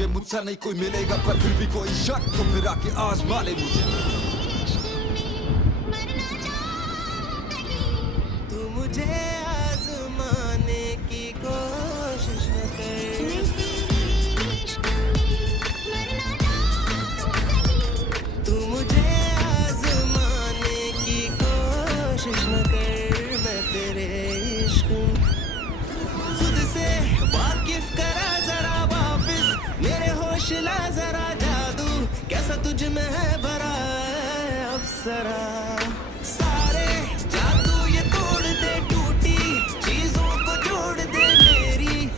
तुझे मुझसे नहीं कोई मिलेगा, पर फिर भी कोई शक तो फिर आके आजमा ले मुझे। तू मुझे आजमाने की कोशिश न कर, तू मुझे आजमाने की कोशिश न कर। मैं तेरे इश्क खुद से वाकिफ करा जरा वापिस, मेरे होश ला जरा जादू कैसा तुझ में है भरा है अप्सरा।